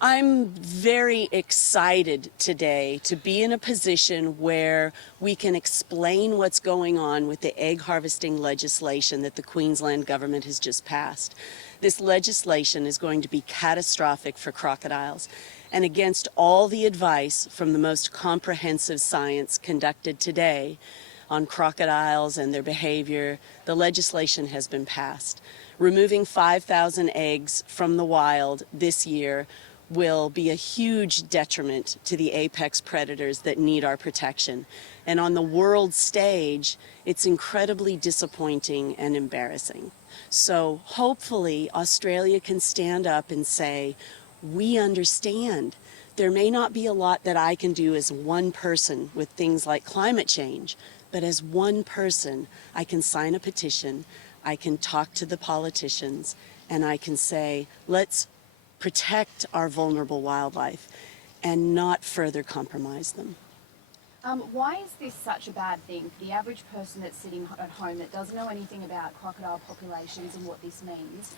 I'm very excited today to be in a position where we can explain what's going on with the egg harvesting legislation that the Queensland Government has just passed. This legislation is going to be catastrophic for crocodiles, and against all the advice from the most comprehensive science conducted today on crocodiles and their behavior, the legislation has been passed. Removing 5,000 eggs from the wild this year will be a huge detriment to the apex predators that need our protection. And on the world stage, it's incredibly disappointing and embarrassing. So hopefully Australia can stand up and say, we understand. There may not be a lot that I can do as one person with things like climate change, but as one person, I can sign a petition, I can talk to the politicians, and I can say, let's protect our vulnerable wildlife and not further compromise them. Why is this such a bad thing for the average person that's sitting at home that doesn't know anything about crocodile populations and what this means?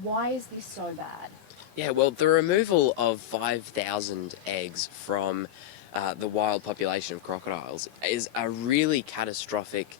Why is this so bad? Yeah, well, the removal of 5,000 eggs from the wild population of crocodiles is a really catastrophic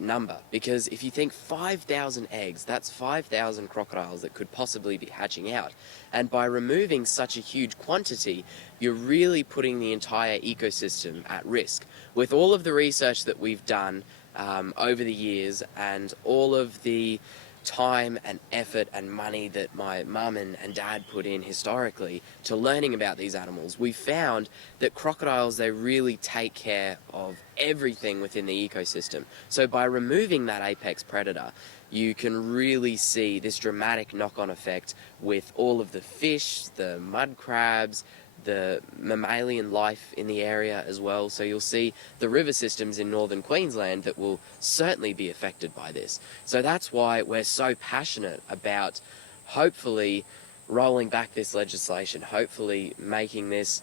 number, because if you think 5,000 eggs, that's 5,000 crocodiles that could possibly be hatching out. And by removing such a huge quantity, you're really putting the entire ecosystem at risk. With all of the research that we've done over the years and all of the time and effort and money that my mum and dad put in historically to learning about these animals, we found that crocodiles, they really take care of everything within the ecosystem. So by removing that apex predator, you can really see this dramatic knock-on effect with all of the fish, the mud crabs, the mammalian life in the area as well. So you'll see the river systems in northern Queensland that will certainly be affected by this. So that's why we're so passionate about hopefully rolling back this legislation, hopefully making this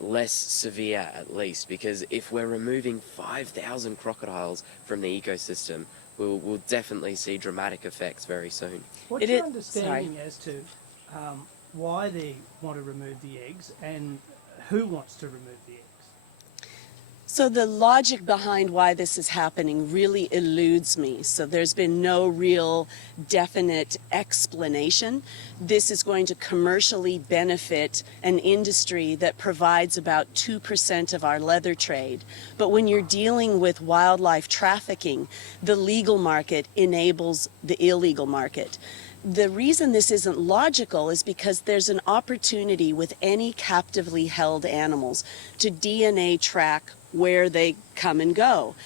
less severe at least, because if we're removing 5,000 crocodiles from the ecosystem, we'll definitely see dramatic effects very soon. What's your understanding as to why they want to remove the eggs and who wants to remove the eggs? So the logic behind why this is happening really eludes me. So there's been no real definite explanation. This is going to commercially benefit an industry that provides about 2% of our leather trade. But when you're dealing with wildlife trafficking, the legal market enables the illegal market. The reason this isn't logical is because there's an opportunity with any captively held animals to DNA track where they come and go.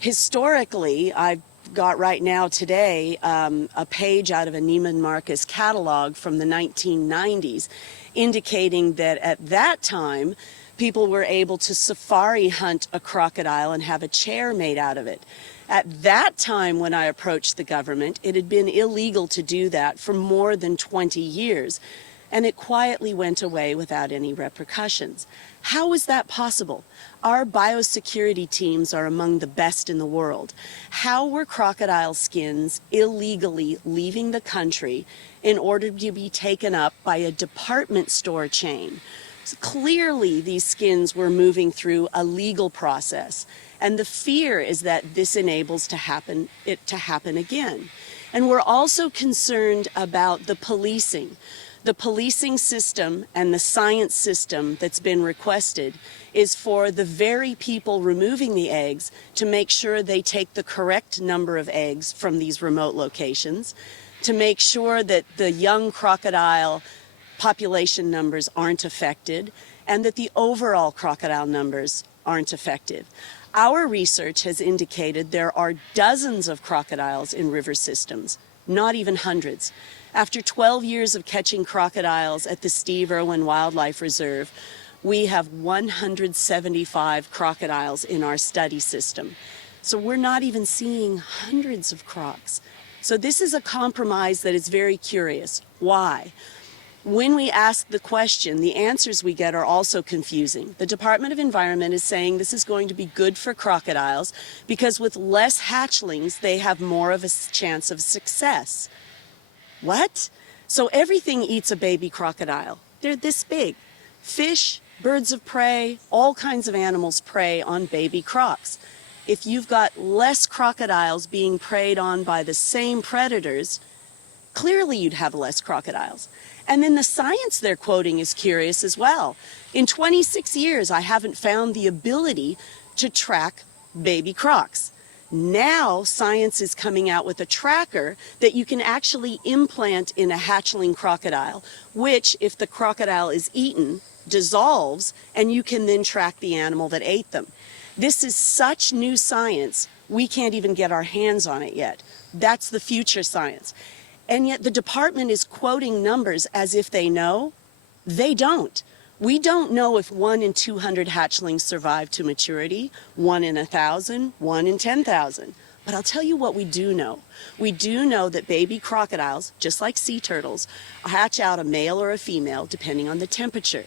Historically, I've got right now today a page out of a Neiman Marcus catalog from the 1990s indicating that at that time people were able to safari hunt a crocodile and have a chair made out of it. At that time, when I approached the government, it had been illegal to do that for more than 20 years, and it quietly went away without any repercussions. How is that possible? Our biosecurity teams are among the best in the world. How were crocodile skins illegally leaving the country in order to be taken up by a department store chain? Clearly, these skins were moving through a legal process, and the fear is that this enables it to happen again. And we're also concerned about the policing. The policing system and the science system that's been requested is for the very people removing the eggs to make sure they take the correct number of eggs from these remote locations, to make sure that the young crocodile population numbers aren't affected, and that the overall crocodile numbers aren't affected. Our research has indicated there are dozens of crocodiles in river systems, not even hundreds. After 12 years of catching crocodiles at the Steve Irwin Wildlife Reserve, we have 175 crocodiles in our study system. So we're not even seeing hundreds of crocs. So this is a compromise that is very curious. Why? When we ask the question, the answers we get are also confusing. The Department of Environment is saying this is going to be good for crocodiles because with less hatchlings, they have more of a chance of success. What? So everything eats a baby crocodile. They're this big. Fish, birds of prey, all kinds of animals prey on baby crocs. If you've got less crocodiles being preyed on by the same predators, clearly you'd have less crocodiles. And then the science they're quoting is curious as well. In 26 years, I haven't found the ability to track baby crocs. Now science is coming out with a tracker that you can actually implant in a hatchling crocodile, which, if the crocodile is eaten, dissolves, and you can then track the animal that ate them. This is such new science, we can't even get our hands on it yet. That's the future science. And yet the department is quoting numbers as if they know. They don't. We don't know if 1 in 200 hatchlings survive to maturity, 1 in 1,000, 1 in 10,000. But I'll tell you what we do know. We do know that baby crocodiles, just like sea turtles, hatch out a male or a female depending on the temperature.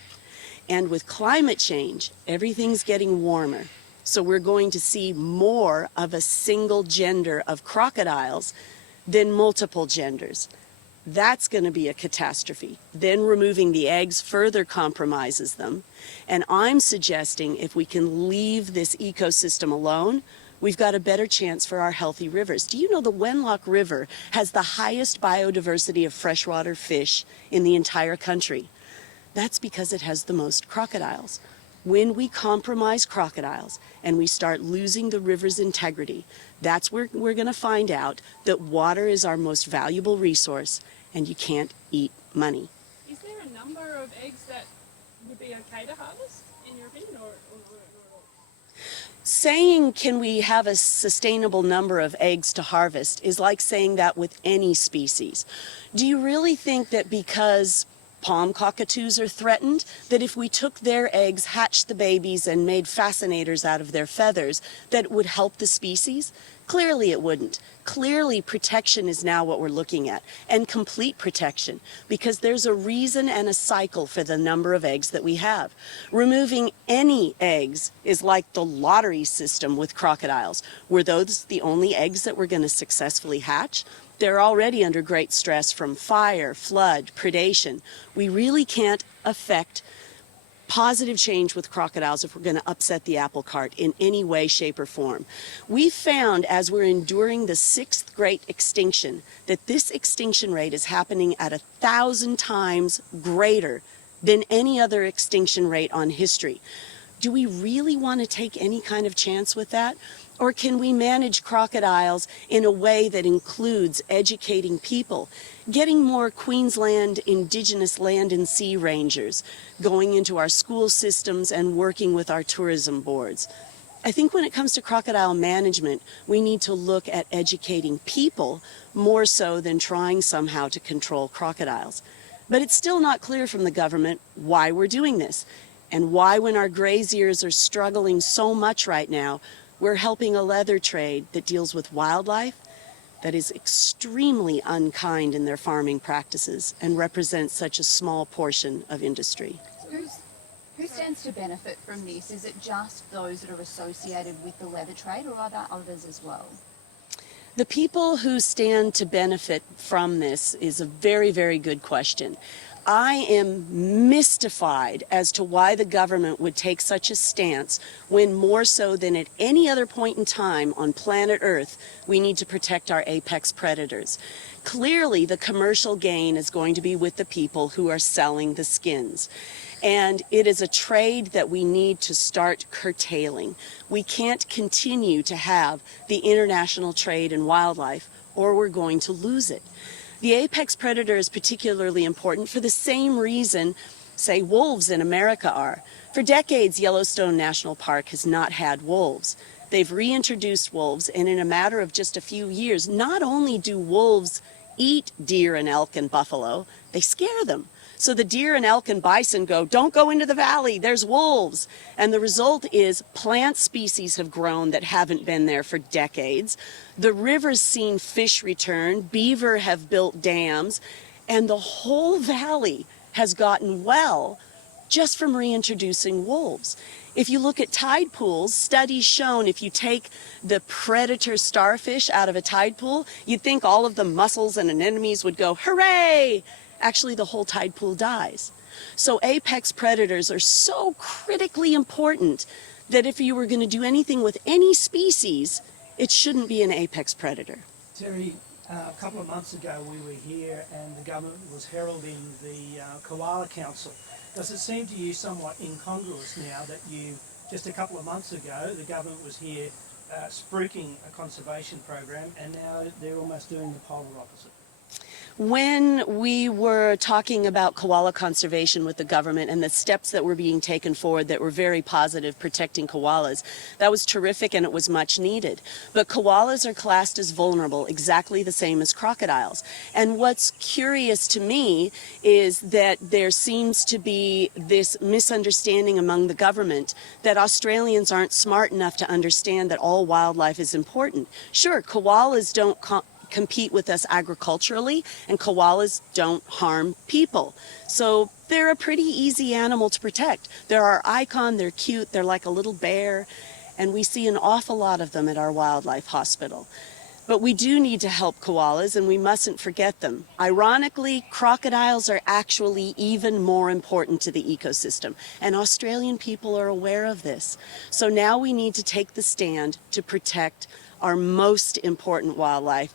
And with climate change, everything's getting warmer. So we're going to see more of a single gender of crocodiles than multiple genders. That's going to be a catastrophe. Then removing the eggs further compromises them. And I'm suggesting if we can leave this ecosystem alone, we've got a better chance for our healthy rivers. Do you know the Wenlock River has the highest biodiversity of freshwater fish in the entire country? That's because it has the most crocodiles. When we compromise crocodiles and we start losing the river's integrity, that's where we're going to find out that water is our most valuable resource and you can't eat money. Is there a number of eggs that would be okay to harvest, in your opinion, or not at all? Saying can we have a sustainable number of eggs to harvest is like saying that with any species. Do you really think that because palm cockatoos are threatened, that if we took their eggs, hatched the babies, and made fascinators out of their feathers, that it would help the species? Clearly it wouldn't. Clearly protection is now what we're looking at, and complete protection, because there's a reason and a cycle for the number of eggs that we have. Removing any eggs is like the lottery system with crocodiles. Were those the only eggs that were going to successfully hatch? They're already under great stress from fire, flood, predation. We really can't affect positive change with crocodiles if we're going to upset the apple cart in any way, shape, or form. We found as we're enduring the 6th great extinction that this extinction rate is happening at 1,000 times greater than any other extinction rate on history. Do we really want to take any kind of chance with that? Or can we manage crocodiles in a way that includes educating people, getting more Queensland Indigenous land and sea rangers, going into our school systems and working with our tourism boards? I think when it comes to crocodile management, we need to look at educating people more so than trying somehow to control crocodiles. But it's still not clear from the government why we're doing this, and why, when our graziers are struggling so much right now, we're helping a leather trade that deals with wildlife that is extremely unkind in their farming practices and represents such a small portion of industry. Who stands to benefit from this? Is it just those that are associated with the leather trade, or are there others as well? The people who stand to benefit from this is a very, very good question. I am mystified as to why the government would take such a stance when, more so than at any other point in time on planet Earth, we need to protect our apex predators. Clearly, the commercial gain is going to be with the people who are selling the skins. And it is a trade that we need to start curtailing. We can't continue to have the international trade in wildlife, or we're going to lose it. The apex predator is particularly important for the same reason, say, wolves in America are. For decades, Yellowstone National Park has not had wolves. They've reintroduced wolves, and in a matter of just a few years, not only do wolves eat deer and elk and buffalo, they scare them. So the deer and elk and bison go, don't go into the valley, there's wolves. And the result is plant species have grown that haven't been there for decades. The river's seen fish return, beaver have built dams, and the whole valley has gotten well just from reintroducing wolves. If you look at tide pools, studies shown if you take the predator starfish out of a tide pool, you'd think all of the mussels and anemones would go, hooray! Actually, the whole tide pool dies. So apex predators are so critically important that if you were going to do anything with any species, it shouldn't be an apex predator. Terri, a couple of months ago we were here and the government was heralding the Koala Council. Does it seem to you somewhat incongruous now that just a couple of months ago the government was here spruiking a conservation program and now they're almost doing the polar opposite? When we were talking about koala conservation with the government and the steps that were being taken forward that were very positive, protecting koalas, that was terrific and it was much needed. But koalas are classed as vulnerable, exactly the same as crocodiles. And what's curious to me is that there seems to be this misunderstanding among the government that Australians aren't smart enough to understand that all wildlife is important. Sure, koalas don't compete with us agriculturally, and koalas don't harm people. So they're a pretty easy animal to protect. They're our icon, they're cute, they're like a little bear, and we see an awful lot of them at our wildlife hospital. But we do need to help koalas, and we mustn't forget them. Ironically, crocodiles are actually even more important to the ecosystem, and Australian people are aware of this. So now we need to take the stand to protect our most important wildlife.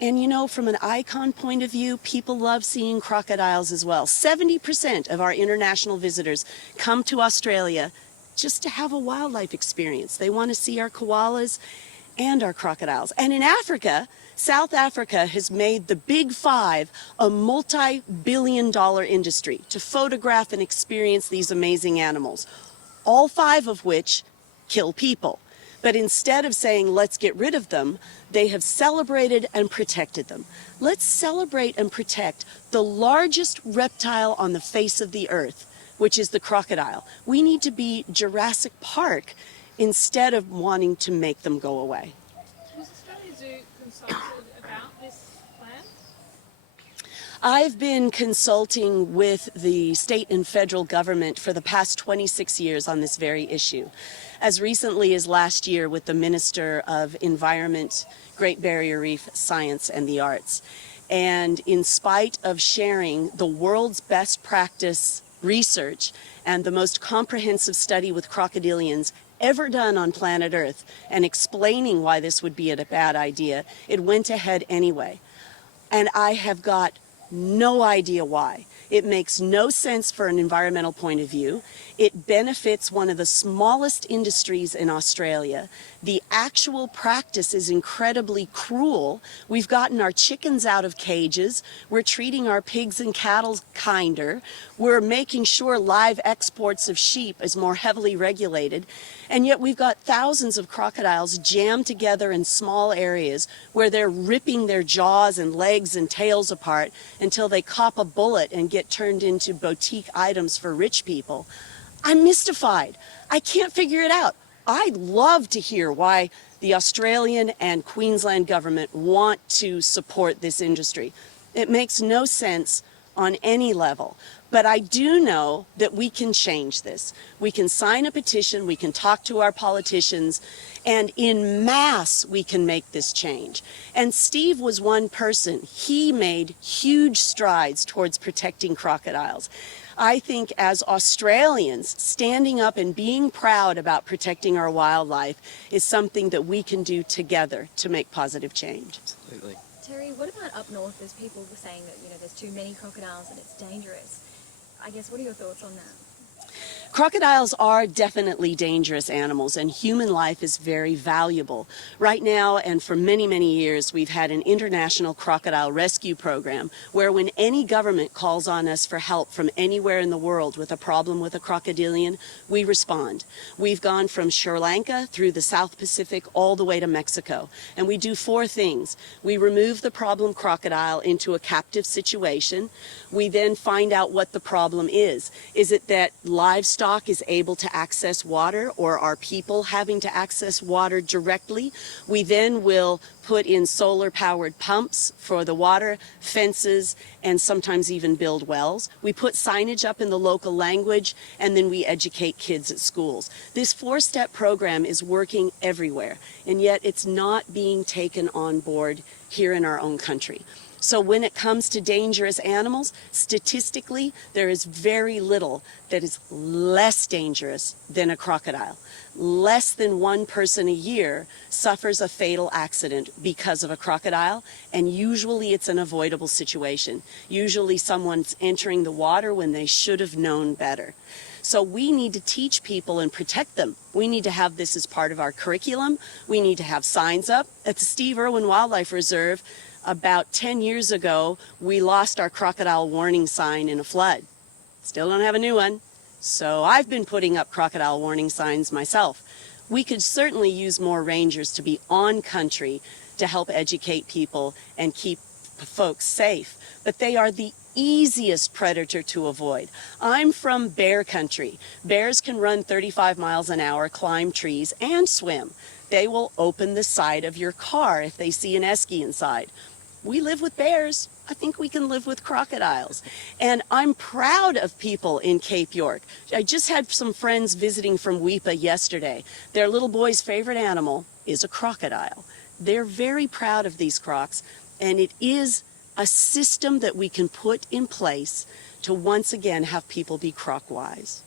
And you know, from an icon point of view, people love seeing crocodiles as well. 70% of our international visitors come to Australia just to have a wildlife experience. They want to see our koalas and our crocodiles. And in Africa, South Africa has made the Big Five a multi-billion-dollar industry to photograph and experience these amazing animals, all five of which kill people. But instead of saying, let's get rid of them, they have celebrated and protected them. Let's celebrate and protect the largest reptile on the face of the earth, which is the crocodile. We need to be Jurassic Park instead of wanting to make them go away. Was Australia Zoo consulted about this plan? I've been consulting with the state and federal government for the past 26 years on this very issue. As recently as last year with the Minister of Environment, Great Barrier Reef, Science and the Arts. And in spite of sharing the world's best practice research and the most comprehensive study with crocodilians ever done on planet Earth and explaining why this would be a bad idea, it went ahead anyway. And I have got no idea why. It makes no sense for an environmental point of view. It benefits one of the smallest industries in Australia. The actual practice is incredibly cruel. We've gotten our chickens out of cages. We're treating our pigs and cattle kinder. We're making sure live exports of sheep is more heavily regulated. And yet we've got thousands of crocodiles jammed together in small areas where they're ripping their jaws and legs and tails apart until they cop a bullet and get turned into boutique items for rich people. I'm mystified. I can't figure it out. I'd love to hear why the Australian and Queensland government want to support this industry. It makes no sense on any level. But I do know that we can change this. We can sign a petition, we can talk to our politicians, and in mass we can make this change. And Steve was one person. He made huge strides towards protecting crocodiles. I think as Australians, standing up and being proud about protecting our wildlife is something that we can do together to make positive change. Absolutely. Terri, what about up north? There's people who are saying that, you know, there's too many crocodiles and it's dangerous. I guess, what are your thoughts on that? Crocodiles are definitely dangerous animals, and human life is very valuable. Right now, and for many, many years, we've had an international crocodile rescue program where when any government calls on us for help from anywhere in the world with a problem with a crocodilian, we respond. We've gone from Sri Lanka through the South Pacific all the way to Mexico, and we do four things. We remove the problem crocodile into a captive situation. We then find out what the problem is. Is it that livestock is able to access water, or are people having to access water directly? We then will put in solar-powered pumps for the water, fences, and sometimes even build wells. We put signage up in the local language, and then we educate kids at schools. This four-step program is working everywhere, and yet it's not being taken on board here in our own country. So when it comes to dangerous animals, statistically, there is very little that is less dangerous than a crocodile. Less than one person a year suffers a fatal accident because of a crocodile, and usually it's an avoidable situation. Usually someone's entering the water when they should have known better. So we need to teach people and protect them. We need to have this as part of our curriculum. We need to have signs up. At the Steve Irwin Wildlife Reserve, about 10 years ago, we lost our crocodile warning sign in a flood. Still don't have a new one. So I've been putting up crocodile warning signs myself. We could certainly use more rangers to be on country to help educate people and keep folks safe. But they are the easiest predator to avoid. I'm from bear country. Bears can run 35 miles an hour, climb trees, and swim. They will open the side of your car if they see an esky inside. We live with bears. I think we can live with crocodiles. And I'm proud of people in Cape York. I just had some friends visiting from Weipa yesterday. Their little boy's favorite animal is a crocodile. They're very proud of these crocs, and it is a system that we can put in place to once again have people be croc-wise.